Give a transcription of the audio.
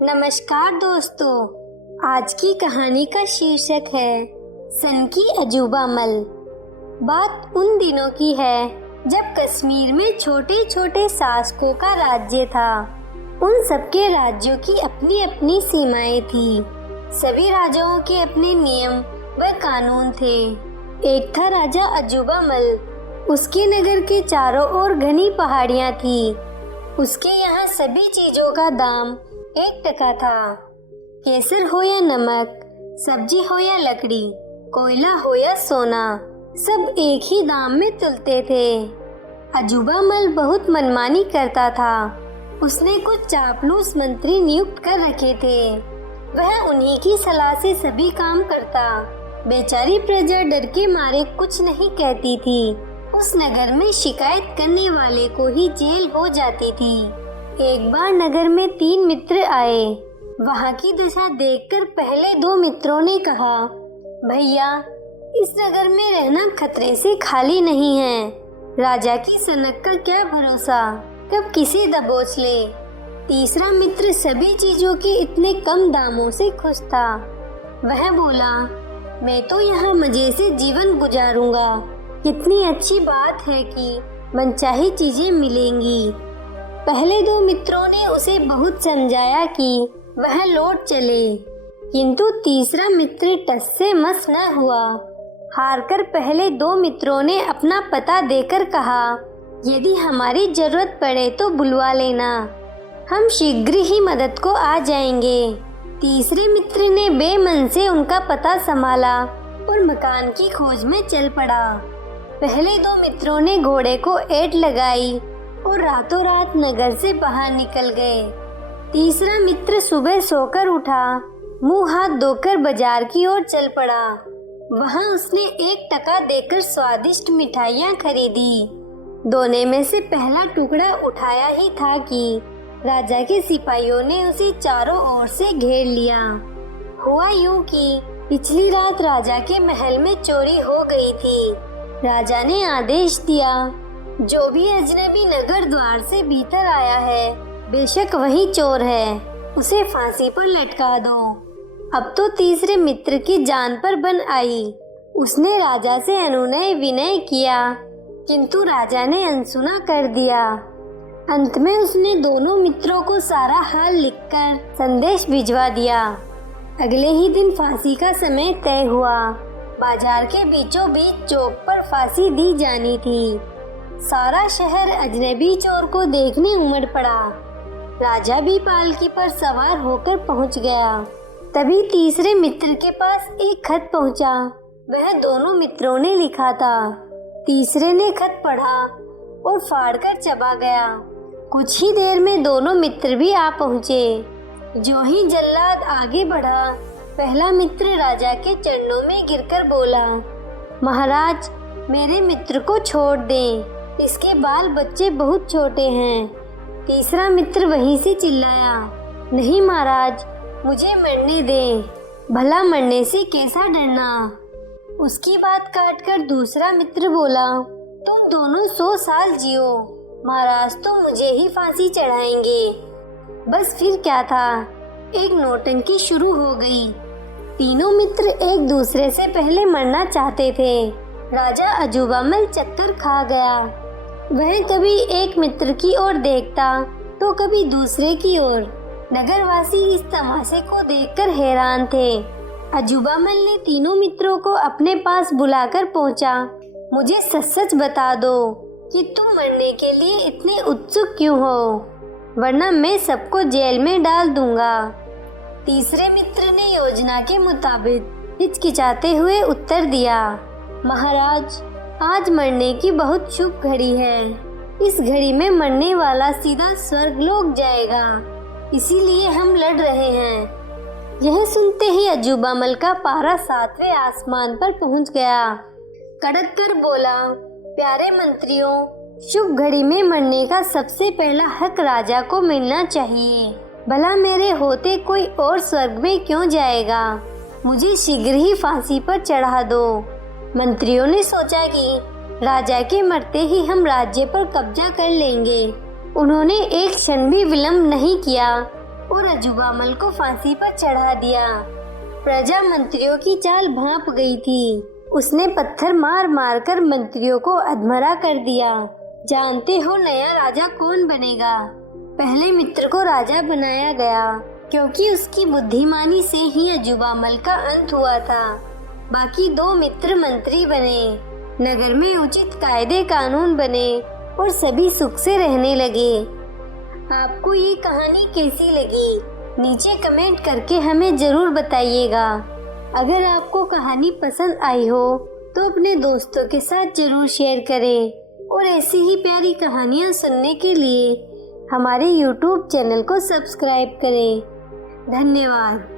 नमस्कार दोस्तों, आज की कहानी का शीर्षक है सन की अजूबा मल। बात उन दिनों की है जब कश्मीर में छोटे छोटे शासकों का राज्य था। उन सबके राज्यों की अपनी अपनी सीमाएं थी। सभी राजाओं के अपने नियम व कानून थे। एक था राजा अजूबा मल। उसके नगर के चारों ओर घनी पहाड़ियां थी। उसके यहाँ सभी चीजों का दाम 1 टका था। केसर हो या नमक, सब्जी हो या लकड़ी, कोयला हो या सोना, सब एक ही दाम में तुलते थे। अजूबा मल बहुत मनमानी करता था। उसने कुछ चापलूस मंत्री नियुक्त कर रखे थे। वह उन्हीं की सलाह से सभी काम करता। बेचारी प्रजा डर के मारे कुछ नहीं कहती थी। उस नगर में शिकायत करने वाले को ही जेल हो जाती थी। एक बार नगर में 3 मित्र आए। वहाँ की दशा देखकर पहले 2 मित्रों ने कहा, भैया, इस नगर में रहना खतरे से खाली नहीं है। राजा की सनक का क्या भरोसा, कब किसे दबोच ले। तीसरा मित्र सभी चीजों के इतने कम दामों से खुश था। वह बोला, मैं तो यहाँ मजे से जीवन गुजारूंगा। कितनी अच्छी बात है कि मनचाही चीजें मिलेंगी। पहले 2 मित्रों ने उसे बहुत समझाया कि वह लौट चले, किंतु तीसरा मित्र टस से मस न हुआ। हारकर पहले 2 मित्रों ने अपना पता देकर कहा, यदि हमारी जरूरत पड़े तो बुलवा लेना, हम शीघ्र ही मदद को आ जाएंगे। तीसरे मित्र ने बेमन से उनका पता संभाला और मकान की खोज में चल पड़ा। पहले 2 मित्रों ने घोड़े को ऐंठ लगाई और रातों रात नगर से बाहर निकल गए। तीसरा मित्र सुबह सोकर उठा, मुंह हाथ धोकर बाजार की ओर चल पड़ा। वहां उसने 1 टका देकर स्वादिष्ट मिठाइयाँ खरीदी। दोनों में से पहला टुकड़ा उठाया ही था कि राजा के सिपाहियों ने उसे चारों ओर से घेर लिया। हुआ यूं कि पिछली रात राजा के महल में चोरी हो गई थी। राजा ने आदेश दिया, जो भी अजनबी नगर द्वार से भीतर आया है, बेशक वही चोर है, उसे फांसी पर लटका दो। अब तो तीसरे मित्र की जान पर बन आई। उसने राजा से अनुनय विनय किया, किंतु राजा ने अनसुना कर दिया। अंत में उसने दोनों मित्रों को सारा हाल लिखकर संदेश भिजवा दिया। अगले ही दिन फांसी का समय तय हुआ। बाजार के बीचों बीच चौक पर फांसी दी जानी थी। सारा शहर अजनबी चोर को देखने उमड़ पड़ा। राजा भी पालकी पर सवार होकर पहुंच गया। तभी तीसरे मित्र के पास एक खत पहुंचा। वह दोनों मित्रों ने लिखा था। तीसरे ने खत पढ़ा और फाड़कर चबा गया। कुछ ही देर में दोनों मित्र भी आ पहुंचे। जो ही जल्लाद आगे बढ़ा, पहला मित्र राजा के चरणों में गिरकर बोला, महाराज, मेरे मित्र को छोड़ दें, इसके बाल बच्चे बहुत छोटे हैं। तीसरा मित्र वहीं से चिल्लाया, नहीं महाराज, मुझे मरने दें, भला मरने से कैसा डरना। उसकी बात काटकर दूसरा मित्र बोला, तुम दोनों 100 साल जियो, महाराज तो मुझे ही फांसी चढ़ाएंगे। बस फिर क्या था, एक नौटंकी शुरू हो गई। तीनों मित्र एक दूसरे से पहले मरना चाहते थे। राजा अजूबा मल चक्कर खा गया। वह कभी एक मित्र की ओर देखता तो कभी दूसरे की ओर। नगरवासी इस तमाशे को देखकर हैरान थे। अजूबा मल ने तीनों मित्रों को अपने पास बुलाकर पूछा, मुझे सच सच बता दो कि तुम मरने के लिए इतने उत्सुक क्यों हो, वरना मैं सबको जेल में डाल दूंगा। तीसरे मित्र ने योजना के मुताबिक हिचकिचाते हुए उत्तर दिया, महाराज, आज मरने की बहुत शुभ घड़ी है। इस घड़ी में मरने वाला सीधा स्वर्गलोक जाएगा, इसीलिए हम लड़ रहे हैं। यह सुनते ही अजूबा मल का पारा 7वें आसमान पर पहुंच गया। कड़क कर बोला, प्यारे मंत्रियों, शुभ घड़ी में मरने का सबसे पहला हक राजा को मिलना चाहिए। भला मेरे होते कोई और स्वर्ग में क्यों जाएगा। मुझे शीघ्र ही फांसी पर चढ़ा दो। मंत्रियों ने सोचा कि राजा के मरते ही हम राज्य पर कब्जा कर लेंगे। उन्होंने एक क्षण भी विलंब नहीं किया और अजूबामल को फांसी पर चढ़ा दिया। प्रजा मंत्रियों की चाल भांप गई थी। उसने पत्थर मार मार कर मंत्रियों को अधमरा कर दिया। जानते हो नया राजा कौन बनेगा? पहले मित्र को राजा बनाया गया क्योंकि उसकी बुद्धिमानी से ही अजूबामल का अंत हुआ था। बाकी 2 मित्र मंत्री बने, नगर में उचित कायदे कानून बने और सभी सुख से रहने लगे। आपको ये कहानी कैसी लगी? नीचे कमेंट करके हमें जरूर बताइएगा। अगर आपको कहानी पसंद आई हो तो अपने दोस्तों के साथ जरूर शेयर करें और ऐसी ही प्यारी कहानियाँ सुनने के लिए हमारे YouTube चैनल को सब्सक्राइब करें। धन्यवाद।